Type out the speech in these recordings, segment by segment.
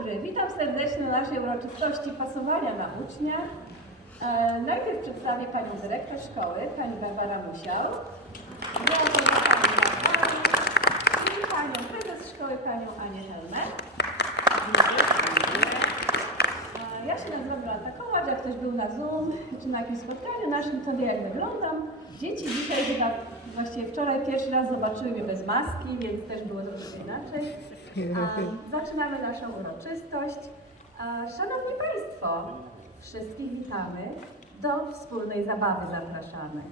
dobry, witam serdecznie na naszej uroczystości pasowania na ucznia. E, najpierw przedstawię Panią Dyrektor Szkoły, Pani Barbara Musiał. I Panią Prezes Szkoły, Panią Anię Helmę. E, Ja się nazywam Beata Kołacz, jak ktoś był na Zoom czy na jakimś spotkaniu naszym, to wie jak wyglądam. Dzieci dzisiaj właściwie wczoraj pierwszy raz zobaczyły mnie bez maski, więc też było troszkę inaczej. Zaczynamy naszą uroczystość. A, Szanowni Państwo, wszystkich witamy. Do wspólnej zabawy zapraszamy.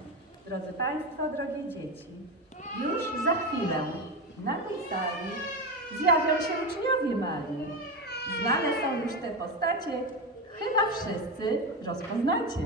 Drodzy Państwo, drogie dzieci, już za chwilę na tej sali zjawią się uczniowie mali. Znane są już te postacie, chyba wszyscy rozpoznacie.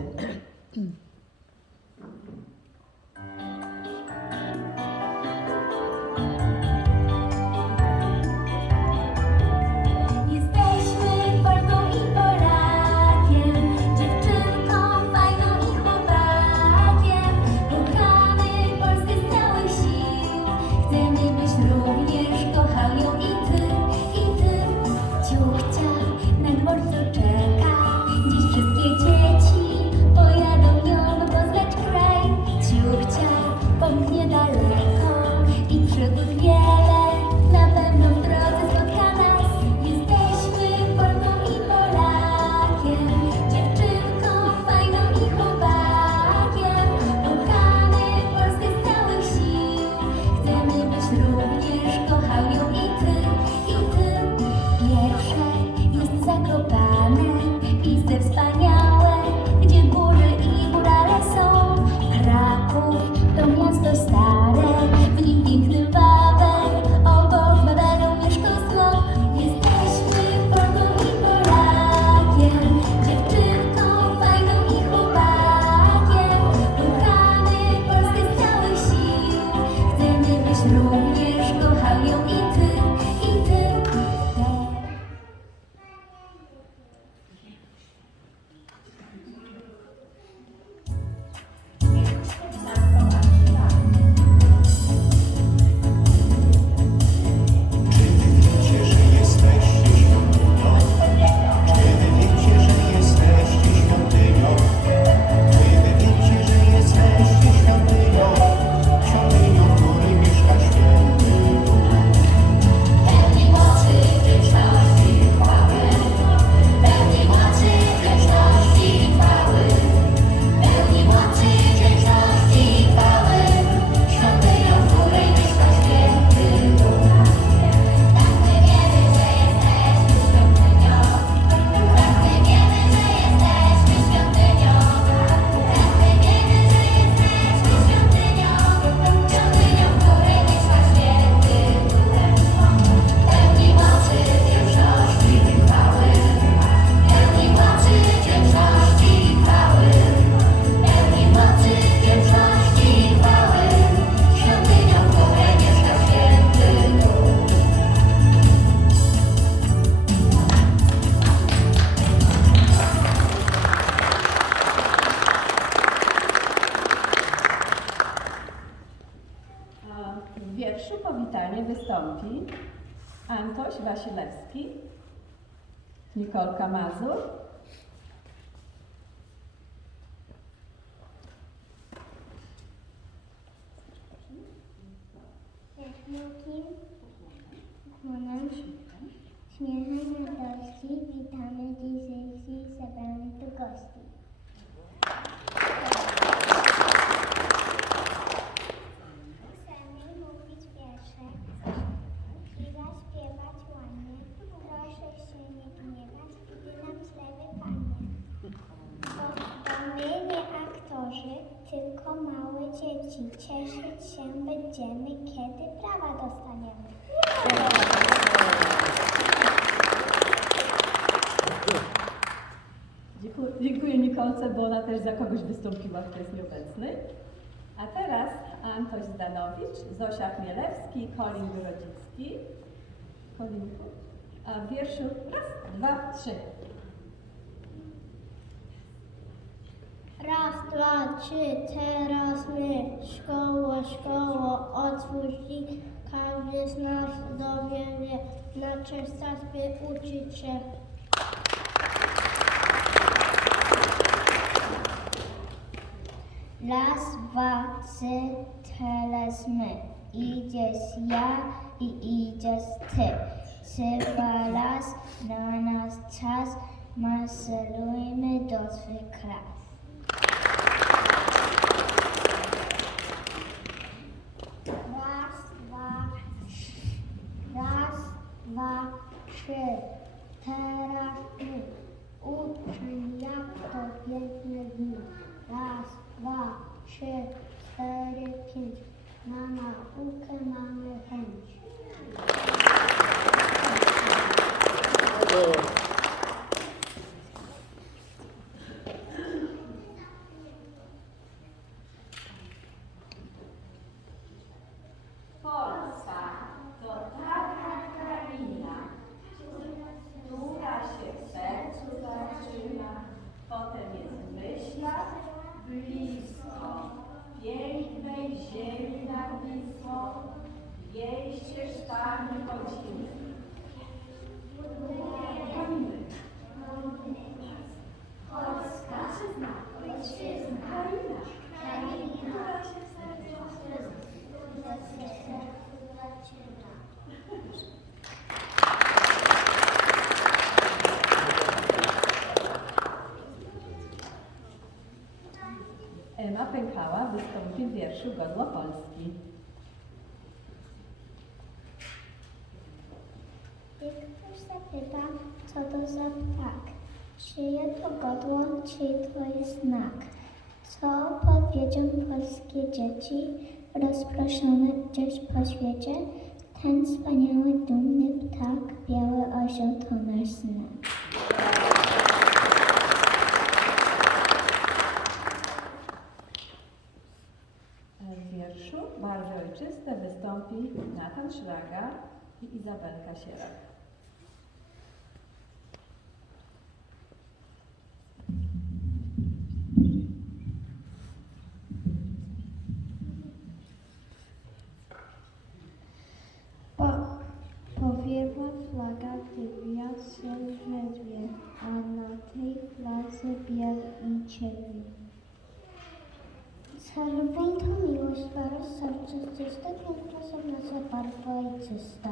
Nikolka Mazur, Nikolce, bo ona też za kogoś wystąpiła, kto jest nieobecny. A teraz Antoś Zdanowicz, Zosia Chmielewski, Kolin Grodzicki. Kolinku. A w wierszu raz, dwa, trzy. Raz, dwa, trzy, teraz my, szkoło, szkoło, otwórz drzwi, Każdy z nas dowie wie, na czym uczyć się. Raz, dwa, trzy, teraz my. Idziesz ja i idziesz ty. Trzeba raz na nas czas, maszerujmy do swych klas. Raz, dwa, raz, dwa, trzy. Teraz my. Uczyń jak to piękne dni. Raz, dwa, trzy, cztery, pięć. Na naukę mamy chęć. Polska to taka kraina, która się w sercu zaczyna, potem jest w myślach blisko, pięknej ziemi nad Wisłą, jej ścieżkami chodzimy. Chodzimy. Polska, ojczyzna, kraina, która się w sercu Ema Pękała Godło Polski. Gdy ktoś zapyta, co to za ptak, czyje to godło, czyj to jest znak, co powiedzą polskie dzieci, rozproszone gdzieś po świecie, ten wspaniały, dumny ptak, biały osioł to nasz znak. W wierszu Barwy Ojczyste wystąpi Szraga i Izabelka Sierak. Po, powiewa flaga, gdy wiatr a na tej fladze biel i czerwień. Czerwień to miłość, bardzo serce czyste, tymczasem nasza barwa i czysta.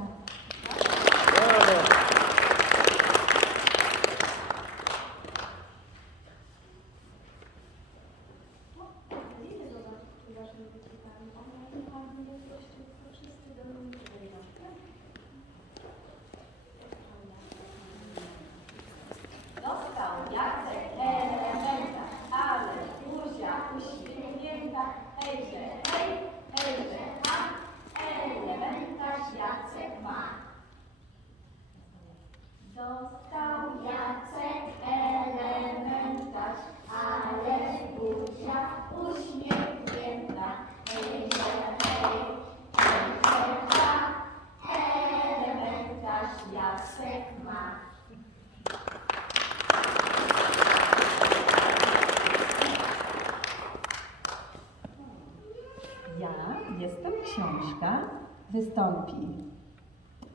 Wystąpi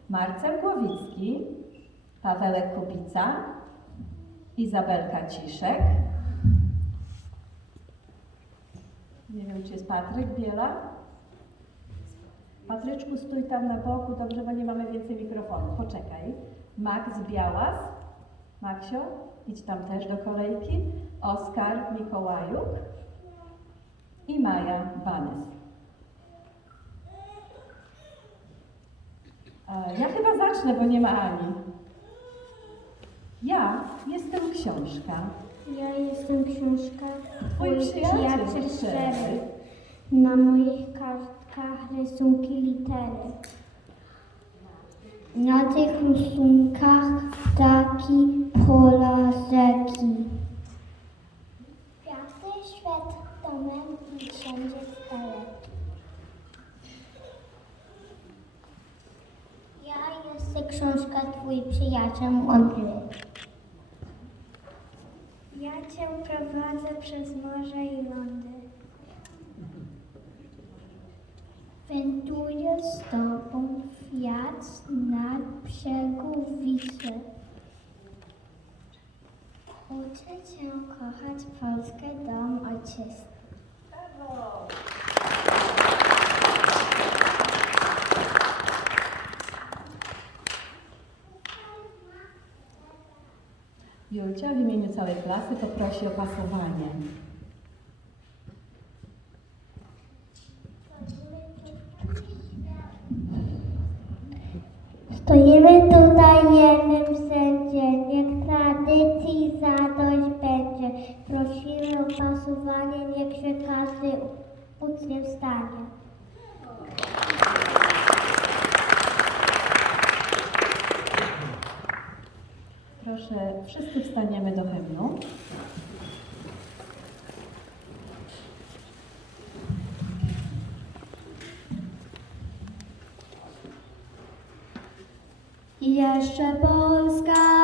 Marcel Głowicki, Pawełek Kubica, Izabelka Ciszek. Nie wiem, czy jest Patryk Biela. Patryczku, stój tam na boku, dobrze, bo nie mamy więcej mikrofonu. Poczekaj. Max Białas. Maksio, idź tam też do kolejki. Oskar Mikołajuk i Maja Banys. E, Ja chyba zacznę, bo nie ma Ani. Ja jestem książka. Ja jestem książka Twój przyjaciel szczery. Na moich kartkach rysunki litery. Na tych rysunkach ptaki, pola, rzeki. Kwiaty, świat, domem i wszędzie. Ja jestem książka Twój przyjaciel mądry. Ja Cię prowadzę przez morze i lądy. Wędruję z tobą wiatr nad brzegu Wisły. Uczę cię kochać Polskę, dom, ojczyznę. Brawo! Julcia w imieniu całej klasy poprosi o pasowanie. Stoimy tutaj jednym sędzie, niech tradycji zadość będzie. Prosimy o pasowanie, niech się każdy uczniów stanie. Proszę, wszyscy wstaniemy do hymnu. Jeszcze Polska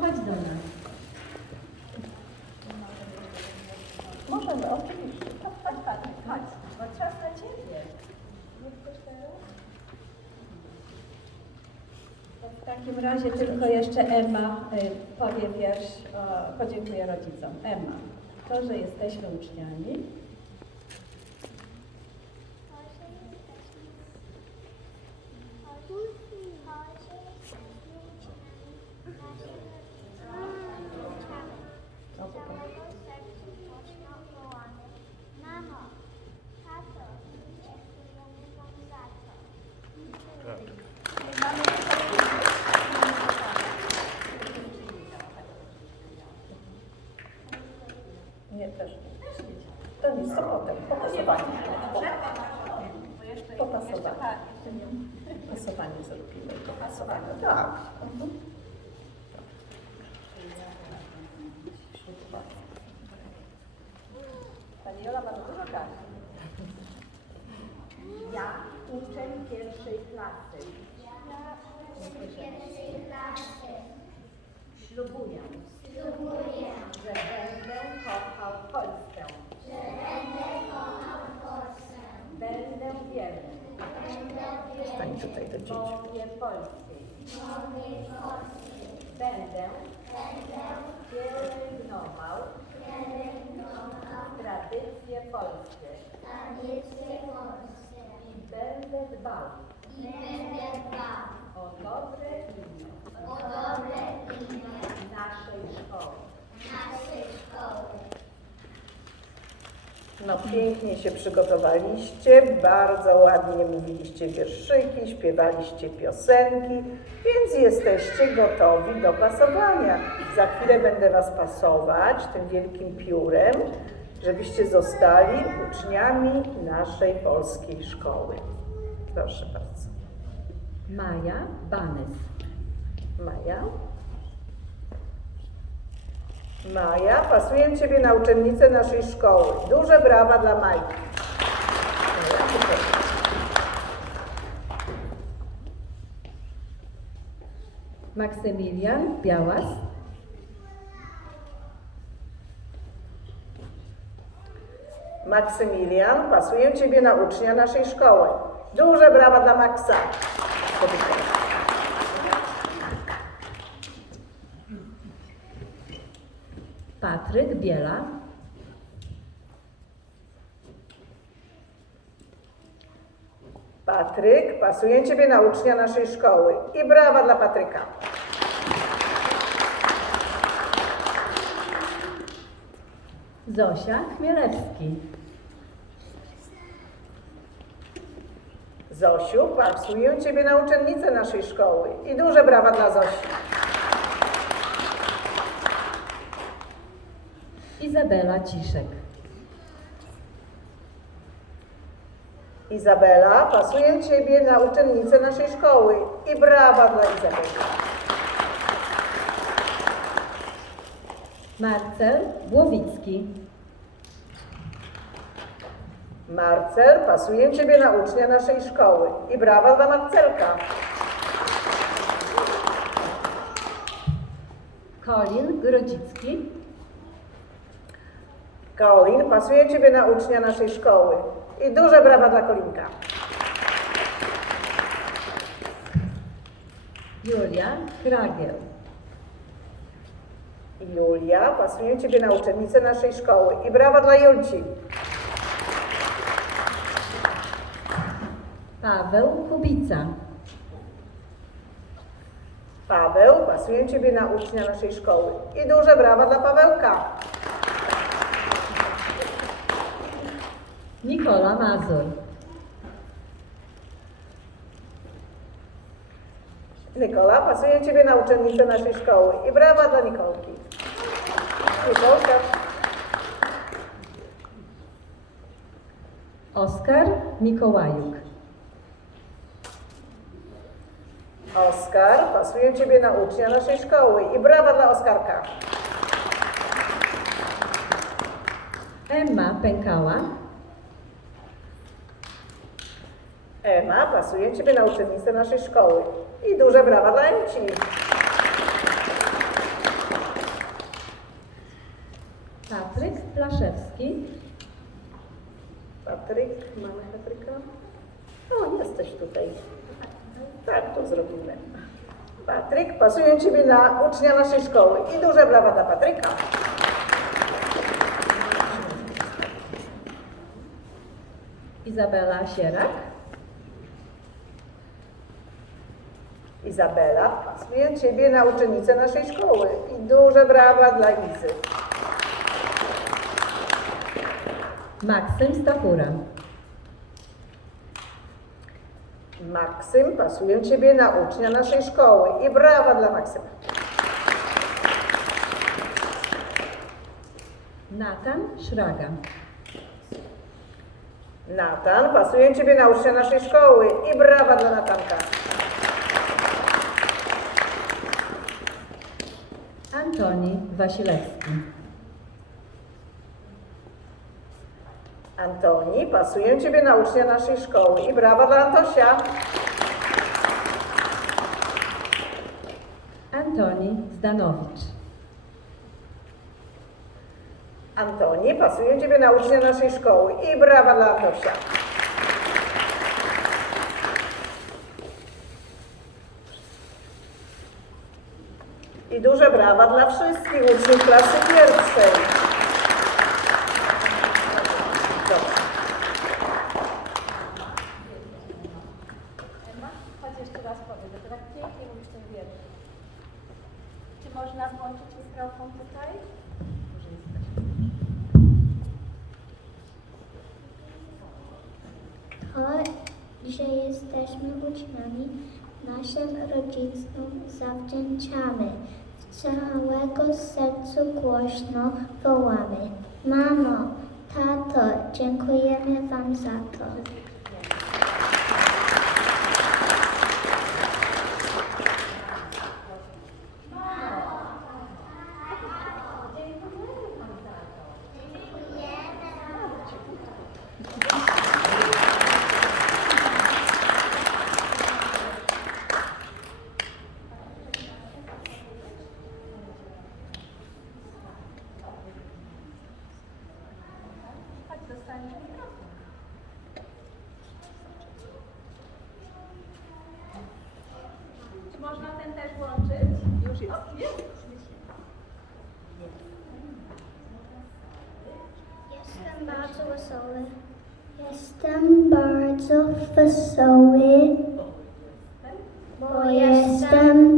chodź do nas. Możemy, oczywiście. Chodź, chodź, Patryk, chodź. Bo czas na Ciebie. W takim razie tylko jeszcze Emma y, powie wiersz, o, podziękuję rodzicom. Emma, to, że jesteśmy uczniami, Mamo, tato, dziękujemy wam za to. Nie, też nie. To nic, to potem, po pasowaniu. Po pasowaniu. Pasowanie zrobimy, po pasowaniu, tak. Mhm. Pani Jola ma dużo kasy. Ja, uczeń pierwszej klasy. Ślubuję. Że będę kochał Polskę. Będę wierny. Stań tutaj do dzieci. Mowie polskiej. Będę pielęgnował tradycje polskie. I będę dbał o dobre imię naszej szkoły. No pięknie się przygotowaliście, bardzo ładnie mówiliście wierszyki, śpiewaliście piosenki, więc jesteście gotowi do pasowania. Za chwilę będę Was pasować tym wielkim piórem, żebyście zostali uczniami naszej polskiej szkoły. Proszę bardzo. Maja Banes. Maja. Maja, pasuję Ciebie na uczennicę naszej szkoły. Duże brawa dla Majki. Maksymilian Białas. Maksymilian, pasuję Ciebie na ucznia naszej szkoły. Duże brawa dla Maksa. Patryk Biela, Patryk, pasuję Ciebie na ucznia naszej szkoły. I brawa dla Patryka. Zosia Chmielewski, Zosiu, pasuję Ciebie na uczennicę naszej szkoły. I duże brawa dla Zosi. Izabela Ciszek, Izabela, pasuję Ciebie na uczennicę naszej szkoły. I brawa dla Izabeli. Marcel Głowicki, Marcel, pasuję Ciebie na ucznia naszej szkoły. I brawa dla Marcelka. Colin Grodzicki, Colin, pasuję Ciebie na ucznia naszej szkoły. I duże brawa dla Kolinka. Julia Kragiel, Julia, pasuję Ciebie na uczennicę naszej szkoły. I brawa dla Julci. Paweł Kubica, Paweł, pasuję Ciebie na ucznia naszej szkoły. I duże brawa dla Pawełka. Nikola Mazur, Nikola, pasuję Ciebie na uczennicę naszej szkoły. I brawa dla Nikolki. Nikolka. Oskar Mikołajuk, Oskar, pasuję Ciebie na ucznia naszej szkoły. I brawa dla Oskarka. Emma Pękała, Ema, pasuję Ciebie na uczennicę naszej szkoły. I duże brawa dla Emci. Patryk Plaszewski, Patryk, mamy Patryka? O, jesteś tutaj. Tak, to zrobimy. Patryk, pasuję Ciebie na ucznia naszej szkoły. I duże brawa dla Patryka. Izabela Sierak, Izabela, pasuję Ciebie na uczennicę naszej szkoły. I duże brawa dla Izy. Maksym Stachura, Maksym, pasuję Ciebie na ucznia naszej szkoły. I brawa dla Maksyma. Natan Szraga, Natan, pasuję Ciebie na ucznia naszej szkoły. I brawa dla Natanka. Antoni Wasilewski, Antoni, pasuję Ciebie na ucznia naszej szkoły. I brawa dla Antosia. Antoni Zdanowicz, Antoni, pasuję Ciebie na ucznia naszej szkoły. I brawa dla Antosia. I duże brawa dla wszystkich uczniów klasy pierwszej. Dobrze. Emma, chodź jeszcze raz powiem, to tak pięknie mówisz ten wiersz. Czy można włączyć mikrofon tutaj? To, że jesteśmy uczniami, naszym rodzicom zawdzięczamy. Całego sercu głośno wołamy. Mamo, tato, dziękujemy Wam za to. ten też włączyć? Już jest. O, jest. Jestem bardzo wesoły. Jestem bardzo wesoły, bo jestem